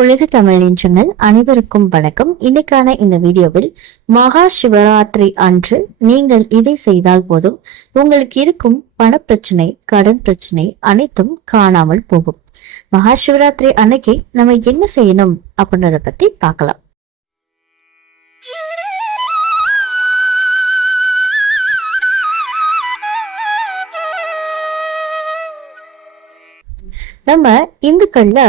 உலக தமிழ் நின்றங்கள் அனைவருக்கும் வணக்கம். இன்னைக்கான இந்த வீடியோவில் மகா சிவராத்திரி அன்று நீங்கள் இதை செய்தால் போதும். உங்களுக்கு இருக்கும் பணப்பிரச்சனை கடன் பிரச்சனை அனைத்தும் காணாமல் போகும். மகா சிவராத்திரி அன்னைக்கு நம்ம என்ன செய்யணும் அப்படின்றத பத்தி பார்க்கலாம். நம்ம இந்துக்கள்ல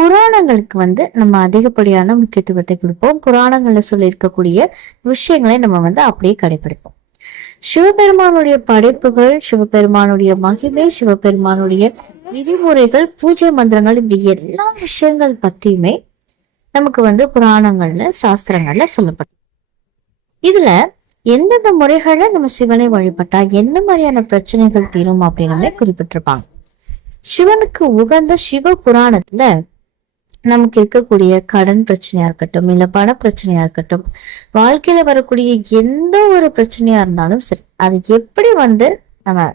புராணங்களுக்கு வந்து நம்ம அதிகப்படியான முக்கியத்துவத்தை கொடுப்போம். புராணங்கள்ல சொல்லியிருக்கக்கூடிய விஷயங்களை நம்ம வந்து அப்படியே கடைபிடிப்போம் சிவபெருமானுடைய படைப்புகள் சிவபெருமானுடைய மகிமை சிவபெருமானுடைய விதிமுறைகள் பூஜை மந்திரங்கள் இப்படி எல்லா விஷயங்கள் பத்தியுமே நமக்கு வந்து புராணங்கள்ல சாஸ்திரங்கள்ல சொல்லப்படும். இதுல எந்தெந்த முறைகளை நம்ம சிவனை வழிபட்டா என்ன மாதிரியான பிரச்சனைகள் தீரும் அப்படின்னு குறிப்பிட்டிருப்பாங்க. சிவனுக்கு உகந்த சிவ புராணத்துல நமக்கு இருக்கக்கூடிய கடன் பிரச்சனையா இருக்கட்டும் இல்ல பண பிரச்சனையா இருக்கட்டும் வாழ்க்கையில வரக்கூடிய எந்த ஒரு பிரச்சனையா இருந்தாலும் சரி அது எப்படி வந்து நம்ம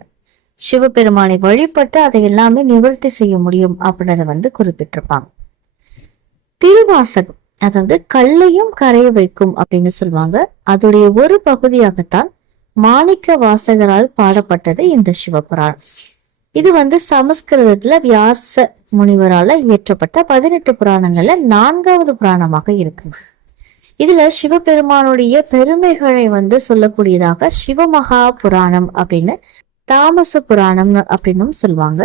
சிவபெருமானை வழிபட்டு அதை எல்லாமே நிவர்த்தி செய்ய முடியும் அப்படின்றத வந்து குறிப்பிட்டிருப்பாங்க. திருவாசகம் அதாவது கல்லையும் கரைய வைக்கும் அப்படின்னு சொல்லுவாங்க. அதோடைய ஒரு பகுதியாகத்தான் மாணிக்க வாசகரால் பாடப்பட்டது இந்த சிவபுராணம். இது வந்து சமஸ்கிருதத்துல வியாச முனிவரால இயற்றப்பட்ட பதினெட்டு புராணங்கள்ல நான்காவது புராணமாக இருக்கு. இதுல சிவபெருமானுடைய பெருமைகளை வந்து சொல்லக்கூடியதாக சிவமகா புராணம் அப்படின்னு தாமச புராணம் அப்படின்னும் சொல்லுவாங்க.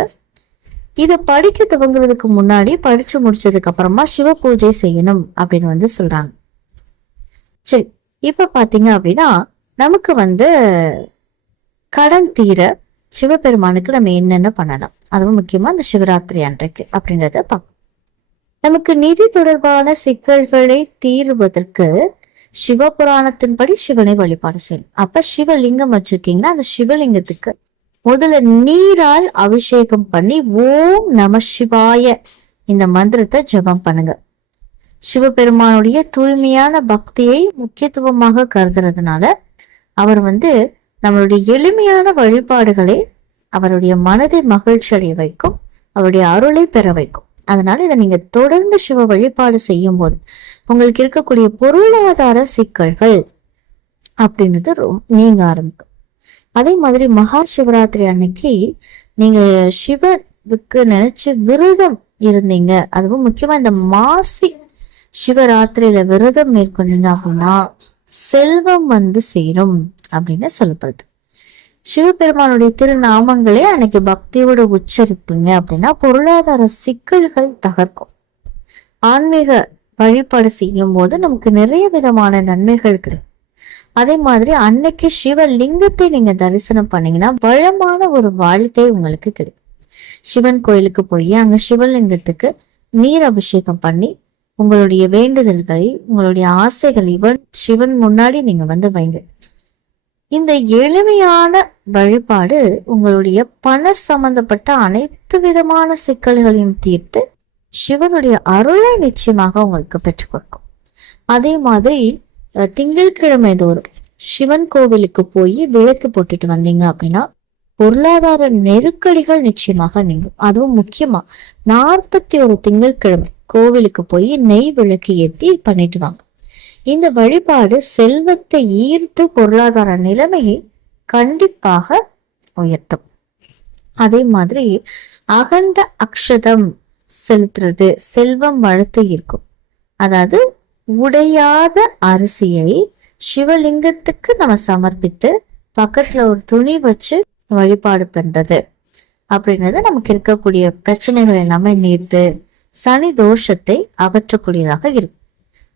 இதை படிக்க துவங்குறதுக்கு முன்னாடி படிச்சு முடிச்சதுக்கு அப்புறமா சிவ பூஜை செய்யணும் அப்படின்னு வந்து சொல்றாங்க. சரி இப்ப பாத்தீங்க அப்படின்னா நமக்கு வந்து கடன் தீர சிவபெருமானுக்கு நம்ம என்னென்ன பண்ணலாம்? அதுவும் முக்கியமா இந்த சிவராத்திரி அன்றைக்கு அப்படின்றத பார்ப்போம் நமக்கு நிதி தொடர்பான சிக்கல்களை தீர்வதற்கு சிவபுராணத்தின்படி சிவனை வழிபாடு செய்யணும். அப்ப சிவலிங்கம் வச்சிருக்கீங்கன்னா அந்த சிவலிங்கத்துக்கு முதல்ல நீரால் அபிஷேகம் பண்ணி ஓம் நம சிவாய இந்த மந்திரத்தை ஜபம் பண்ணுங்க. சிவபெருமானுடைய தூய்மையான பக்தியை முக்கியத்துவமாக கருதுறதுனால அவர் வந்து நம்மளுடைய எளிமையான வழிபாடுகளை அவருடைய மனதை மகிழ்ச்சி அடைய வைக்கும் அவருடைய அருளை பெற வைக்கும். அதனால இதை நீங்க தொடர்ந்து சிவ வழிபாடு செய்யும் போது உங்களுக்கு இருக்கக்கூடிய பொருளாதார சிக்கல்கள் அப்படின்றது நீங்க ஆரம்பிக்கும். அதே மாதிரி மகா சிவராத்திரி அன்னைக்கு நீங்க சிவனுக்கு நினைச்சு விரதம் இருந்தீங்க. அதுவும் முக்கியமா இந்த மாசி சிவராத்திரியில விரதம் மேற்கொண்டீங்க அப்படின்னா செல்வம் வந்து சேரும் அப்படின்னு சொல்லப்படுது. சிவபெருமானுடைய திருநாமங்களே அன்னைக்கு பக்தியோட உச்சரித்தீங்க அப்படின்னா பொருளாதார சிக்கல்கள் தகர்க்கும். ஆன்மீக வழிபாடு செய்யும் போது நமக்கு நிறைய விதமான நன்மைகள் கிடைக்கும். அதே மாதிரி அன்னைக்கு சிவலிங்கத்தை நீங்க தரிசனம் பண்ணீங்கன்னா வளமான ஒரு வாழ்க்கை உங்களுக்கு கிடைக்கும். சிவன் கோயிலுக்கு போய் அங்க சிவலிங்கத்துக்கு நீர் அபிஷேகம் பண்ணி உங்களுடைய வேண்டுதல்களை உங்களுடைய ஆசைகள் இவன் சிவன் முன்னாடி நீங்க வந்து வைங்க. இந்த எளிமையான வழிபாடு உங்களுடைய பண சம்பந்தப்பட்ட அனைத்து விதமான சிக்கல்களையும் தீர்த்து சிவனுடைய அருளை நிச்சயமாக உங்களுக்கு பெற்றுக் கொடுக்கும். அதே மாதிரி திங்கட்கிழமை தோறும் சிவன் கோவிலுக்கு போய் விளக்கு போட்டுட்டு வந்தீங்க அப்படின்னா பொருளாதார நெருக்கடிகள் நிச்சயமாக நீங்கும். அதுவும் முக்கியமா நாற்பத்தி ஒரு திங்கட்கிழமை கோவிலுக்கு போய் நெய் விளக்கு ஏத்தி பண்ணிடுவாங்க இந்த வழிபாடு செல்வத்தை ஈர்த்து பொருளாதார நிலைமையை கண்டிப்பாக உயர்த்தும். அதே மாதிரி அகண்ட அக்ஷதம் செலுத்துறது செல்வம் வளர்த்து இருக்கும் அதாவது உடையாத அரிசியை சிவலிங்கத்துக்கு நம்ம சமர்ப்பித்து பக்கத்துல ஒரு துணி வச்சு வழிபாடு பண்றது. அப்படின்றது நமக்கு இருக்கக்கூடிய பிரச்சனைகள் எல்லாமே நீர்த்து சனி தோஷத்தை அகற்றக்கூடியதாக இருக்கும்.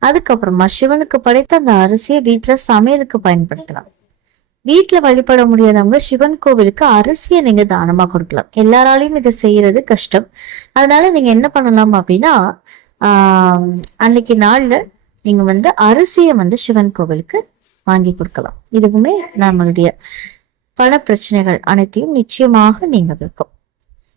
அதுக்கப்புறமா சிவனுக்கு படைத்த அந்த அரிசியை வீட்டுல சமையலுக்கு பயன்படுத்தலாம். வீட்டுல வழிபட முடியாதவங்க சிவன் கோவிலுக்கு அரிசியை நீங்க தானமா கொடுக்கலாம். எல்லாராலையும் இதை செய்யறது கஷ்டம். அதனால நீங்க என்ன பண்ணலாம் அப்படின்னா ஆஹ் அன்னைக்கு நாள்ல நீங்க வந்து அரிசியை வந்து சிவன் கோவிலுக்கு வாங்கி கொடுக்கலாம். இதுவுமே நம்மளுடைய பல பிரச்சனைகள் அனைத்தையும் நிச்சயமாக நீங்க வைக்கும்